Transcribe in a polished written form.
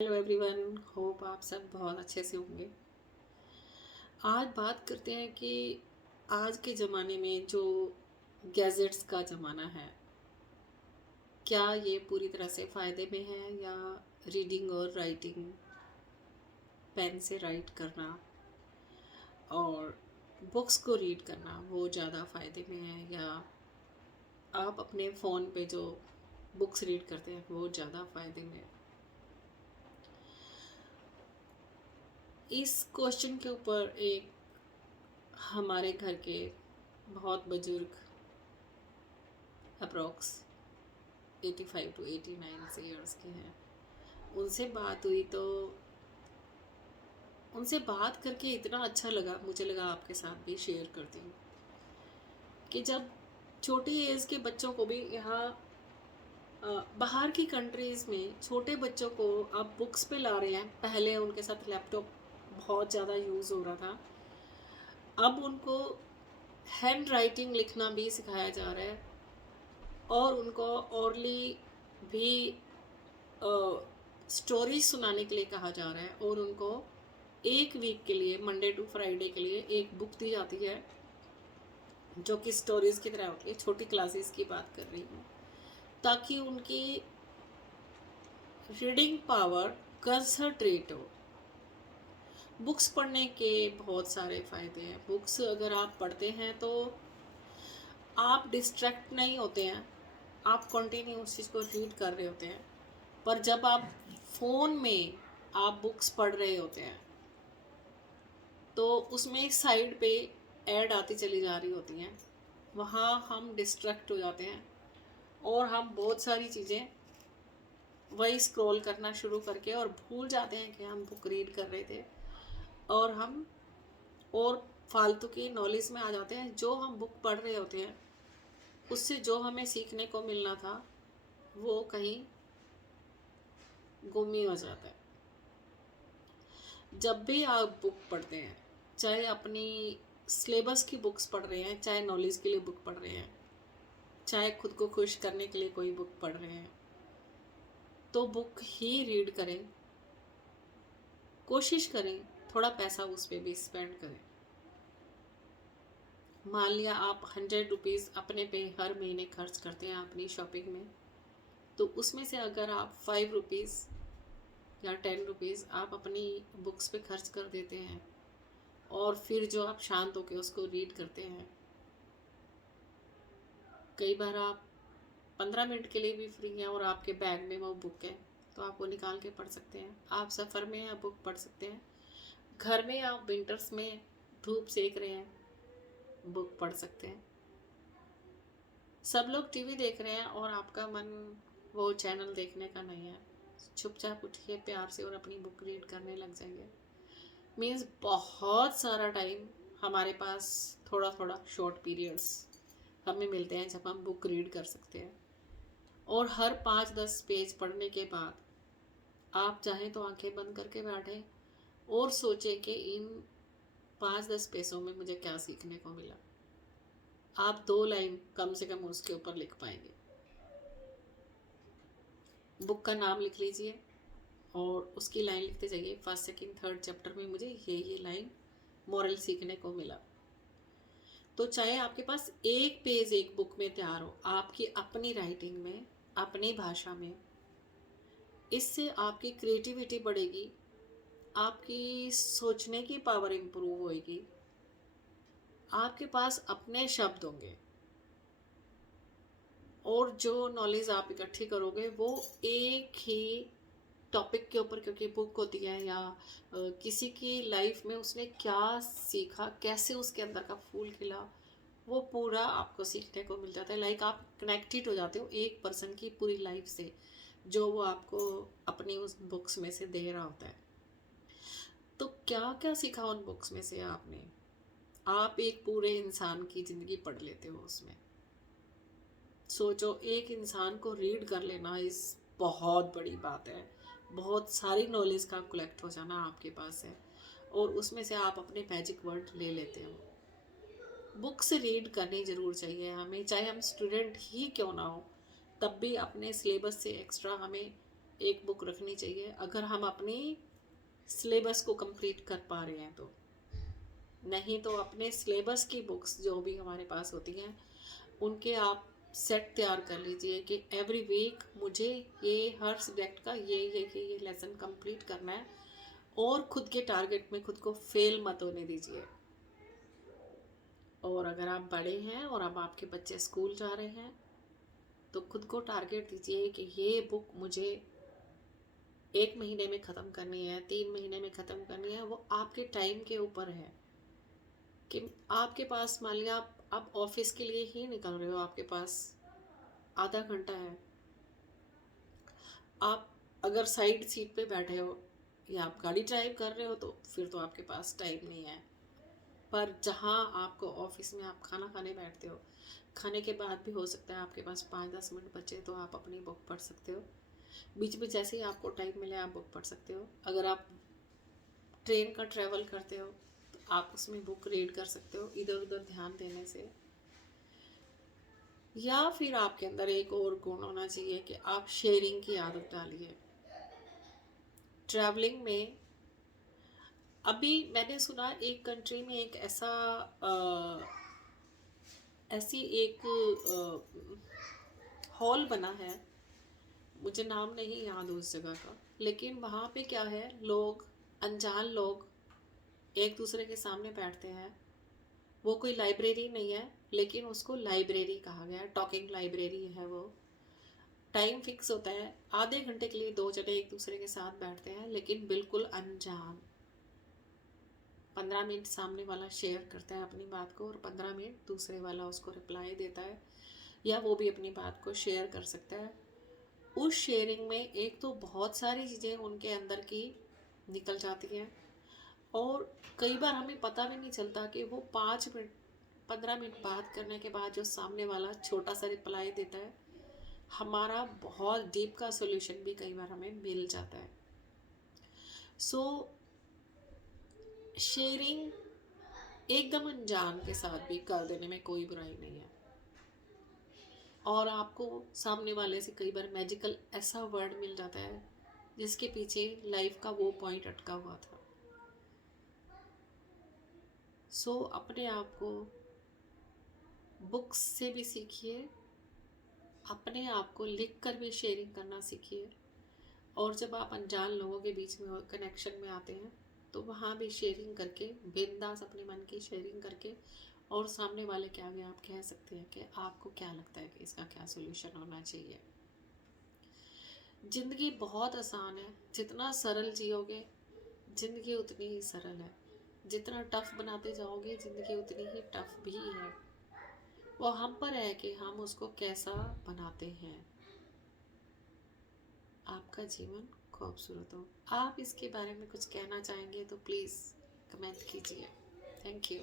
Hello everyone, hope आप सब बहुत अच्छे से होंगे। आज बात करते हैं कि आज के ज़माने में जो गैजेट्स का ज़माना है, क्या ये पूरी तरह से फ़ायदे में है या रीडिंग और राइटिंग, पेन से राइट करना और बुक्स को रीड करना वो ज़्यादा फ़ायदे में है, या आप अपने फ़ोन पे जो बुक्स रीड करते हैं वो ज़्यादा फ़ायदे में है। इस क्वेश्चन के ऊपर एक हमारे घर के बहुत बुजुर्ग, अप्रॉक्स 85 टू 89 ईयर्स के हैं, उनसे बात हुई तो उनसे बात करके इतना अच्छा लगा, मुझे लगा आपके साथ भी शेयर करती हूँ कि जब छोटी एज के बच्चों को भी यहाँ बाहर की कंट्रीज़ में छोटे बच्चों को आप बुक्स पे ला रहे हैं। पहले उनके साथ लैपटॉप बहुत ज़्यादा यूज़ हो रहा था, अब उनको हैंड राइटिंग लिखना भी सिखाया जा रहा है और उनको औरली भी स्टोरी सुनाने के लिए कहा जा रहा है, और उनको एक वीक के लिए मंडे टू फ्राइडे के लिए एक बुक दी जाती है जो कि स्टोरीज़ की तरह होती है। छोटी क्लासेस की बात कर रही हूँ, ताकि उनकी रीडिंग पावर कंसंट्रेट हो। बुक्स पढ़ने के बहुत सारे फ़ायदे हैं। बुक्स अगर आप पढ़ते हैं तो आप डिस्ट्रैक्ट नहीं होते हैं, आप कंटिन्यू उस चीज़ को रीड कर रहे होते हैं। पर जब आप फ़ोन में आप बुक्स पढ़ रहे होते हैं तो उसमें साइड पे ऐड आती चली जा रही होती हैं, वहाँ हम डिस्ट्रैक्ट हो जाते हैं और हम बहुत सारी चीज़ें वही स्क्रॉल करना शुरू करके और भूल जाते हैं कि हम बुक रीड कर रहे थे, और हम और फालतू की नॉलेज में आ जाते हैं। जो हम बुक पढ़ रहे होते हैं उससे जो हमें सीखने को मिलना था वो कहीं गुम ही हो जाता है। जब भी आप बुक पढ़ते हैं, चाहे अपनी सिलेबस की बुक्स पढ़ रहे हैं, चाहे नॉलेज के लिए बुक पढ़ रहे हैं, चाहे खुद को खुश करने के लिए कोई बुक पढ़ रहे हैं, तो बुक ही रीड करें। कोशिश करें थोड़ा पैसा उस पर भी स्पेंड करें। मान लिया आप 100 रुपीज़ अपने पे हर महीने खर्च करते हैं अपनी शॉपिंग में, तो उसमें से अगर आप 5 रुपीज़ या 10 रुपीज़ आप अपनी बुक्स पे खर्च कर देते हैं और फिर जो आप शांत होकर उसको रीड करते हैं, कई बार आप 15 मिनट के लिए भी फ्री हैं और आपके बैग में वो बुक है तो आप वो निकाल के पढ़ सकते हैं। आप सफ़र में आप बुक पढ़ सकते हैं। घर में आप विंटर्स में धूप सेक रहे हैं, बुक पढ़ सकते हैं। सब लोग टीवी देख रहे हैं और आपका मन वो चैनल देखने का नहीं है, चुपचाप उठिए प्यार से और अपनी बुक रीड करने लग जाइए। मीन्स बहुत सारा टाइम हमारे पास, थोड़ा थोड़ा शॉर्ट पीरियड्स हमें मिलते हैं जब हम बुक रीड कर सकते हैं। और हर 5-10 पेज पढ़ने के बाद आप चाहें तो आंखें बंद करके बैठें और सोचें कि इन 5-10 पेजों में मुझे क्या सीखने को मिला। आप 2 लाइन कम से कम उसके ऊपर लिख पाएंगे। बुक का नाम लिख लीजिए और उसकी लाइन लिखते जाइए। फर्स्ट सेकंड थर्ड चैप्टर में मुझे ये लाइन मॉरल सीखने को मिला। तो चाहे आपके पास एक पेज एक बुक में तैयार हो, आपकी अपनी राइटिंग में, अपनी भाषा में, इससे आपकी क्रिएटिविटी बढ़ेगी, आपकी सोचने की पावर इम्प्रूव होएगी, आपके पास अपने शब्द होंगे और जो नॉलेज आप इकट्ठी करोगे वो एक ही टॉपिक के ऊपर, क्योंकि बुक होती है, या किसी की लाइफ में उसने क्या सीखा, कैसे उसके अंदर का फूल खिला, वो पूरा आपको सीखने को मिल जाता है। लाइक आप कनेक्टेड हो जाते हो एक पर्सन की पूरी लाइफ से, जो वो आपको अपनी उस बुक्स में से दे रहा होता है। तो क्या क्या सीखा उन बुक्स में से आपने? आप एक पूरे इंसान की ज़िंदगी पढ़ लेते हो उसमें। सोचो, एक इंसान को रीड कर लेना इस बहुत बड़ी बात है। बहुत सारी नॉलेज का कलेक्ट हो जाना आपके पास है और उसमें से आप अपने मैजिक वर्ड ले लेते हो। बुक्स रीड करनी ज़रूर चाहिए हमें, चाहे हम स्टूडेंट ही क्यों ना हो, तब भी अपने सिलेबस से एक्स्ट्रा हमें एक बुक रखनी चाहिए, अगर हम अपनी सिलेबस को कंप्लीट कर पा रहे हैं तो। नहीं तो अपने सिलेबस की बुक्स जो भी हमारे पास होती हैं उनके आप सेट तैयार कर लीजिए कि एवरी वीक मुझे ये हर सब्जेक्ट का ये लेसन कंप्लीट करना है, और खुद के टारगेट में खुद को फेल मत होने दीजिए। और अगर आप बड़े हैं और अब आपके बच्चे स्कूल जा रहे हैं तो खुद को टारगेट दीजिए कि ये बुक मुझे 1 महीने में ख़त्म करनी है, 3 महीने में ख़त्म करनी है। वो आपके टाइम के ऊपर है कि आपके पास, मान लिया आप ऑफिस के लिए ही निकल रहे हो, आपके पास आधा घंटा है, आप अगर साइड सीट पे बैठे हो या आप गाड़ी ड्राइव कर रहे हो तो फिर तो आपके पास टाइम नहीं है। पर जहाँ आपको ऑफिस में आप खाना खाने बैठते हो, खाने के बाद भी हो सकता है आपके पास 5-10 मिनट बचे तो आप अपनी बुक पढ़ सकते हो। बीच में जैसे ही आपको टाइम मिले आप बुक पढ़ सकते हो। अगर आप ट्रेन का ट्रैवल करते हो तो आप उसमें बुक रीड कर सकते हो इधर उधर ध्यान देने से। या फिर आपके अंदर एक और गुण होना चाहिए कि आप शेयरिंग की आदत डालिए। ट्रैवलिंग में अभी मैंने सुना एक कंट्री में एक ऐसी एक हॉल बना है, मुझे नाम नहीं याद उस जगह का, लेकिन वहाँ पे क्या है, लोग, अनजान लोग एक दूसरे के सामने बैठते हैं। वो कोई लाइब्रेरी नहीं है लेकिन उसको लाइब्रेरी कहा गया है, टॉकिंग लाइब्रेरी है वो। टाइम फिक्स होता है, आधे घंटे के लिए 2 जने एक दूसरे के साथ बैठते हैं लेकिन बिल्कुल अनजान। 15 मिनट सामने वाला शेयर करता है अपनी बात को और 15 मिनट दूसरे वाला उसको रिप्लाई देता है, या वो भी अपनी बात को शेयर कर सकता है। उस शेयरिंग में एक तो बहुत सारी चीज़ें उनके अंदर की निकल जाती हैं, और कई बार हमें पता भी नहीं चलता कि वो 5 मिनट 15 मिनट बात करने के बाद जो सामने वाला छोटा सा रिप्लाई देता है, हमारा बहुत डीप का सॉल्यूशन भी कई बार हमें मिल जाता है। सो शेयरिंग एकदम अनजान के साथ भी कर देने में कोई बुराई नहीं है। और आपको सामने वाले से कई बार मैजिकल ऐसा वर्ड मिल जाता है जिसके पीछे लाइफ का वो पॉइंट अटका हुआ था। सो अपने आप को बुक्स से भी सीखिए, अपने आप को लिख कर भी शेयरिंग करना सीखिए, और जब आप अनजान लोगों के बीच में कनेक्शन में आते हैं तो वहाँ भी शेयरिंग करके, बिंदास अपने मन की शेयरिंग करके, और सामने वाले के आगे आप कह सकते हैं कि आपको क्या लगता है कि इसका क्या सोल्यूशन होना चाहिए। ज़िंदगी बहुत आसान है, जितना सरल जियोगे ज़िंदगी उतनी ही सरल है, जितना टफ बनाते जाओगे ज़िंदगी उतनी ही टफ भी है। वो हम पर है कि हम उसको कैसा बनाते हैं। आपका जीवन खूबसूरत हो। आप इसके बारे में कुछ कहना चाहेंगे तो प्लीज़ कमेंट कीजिए। Thank you.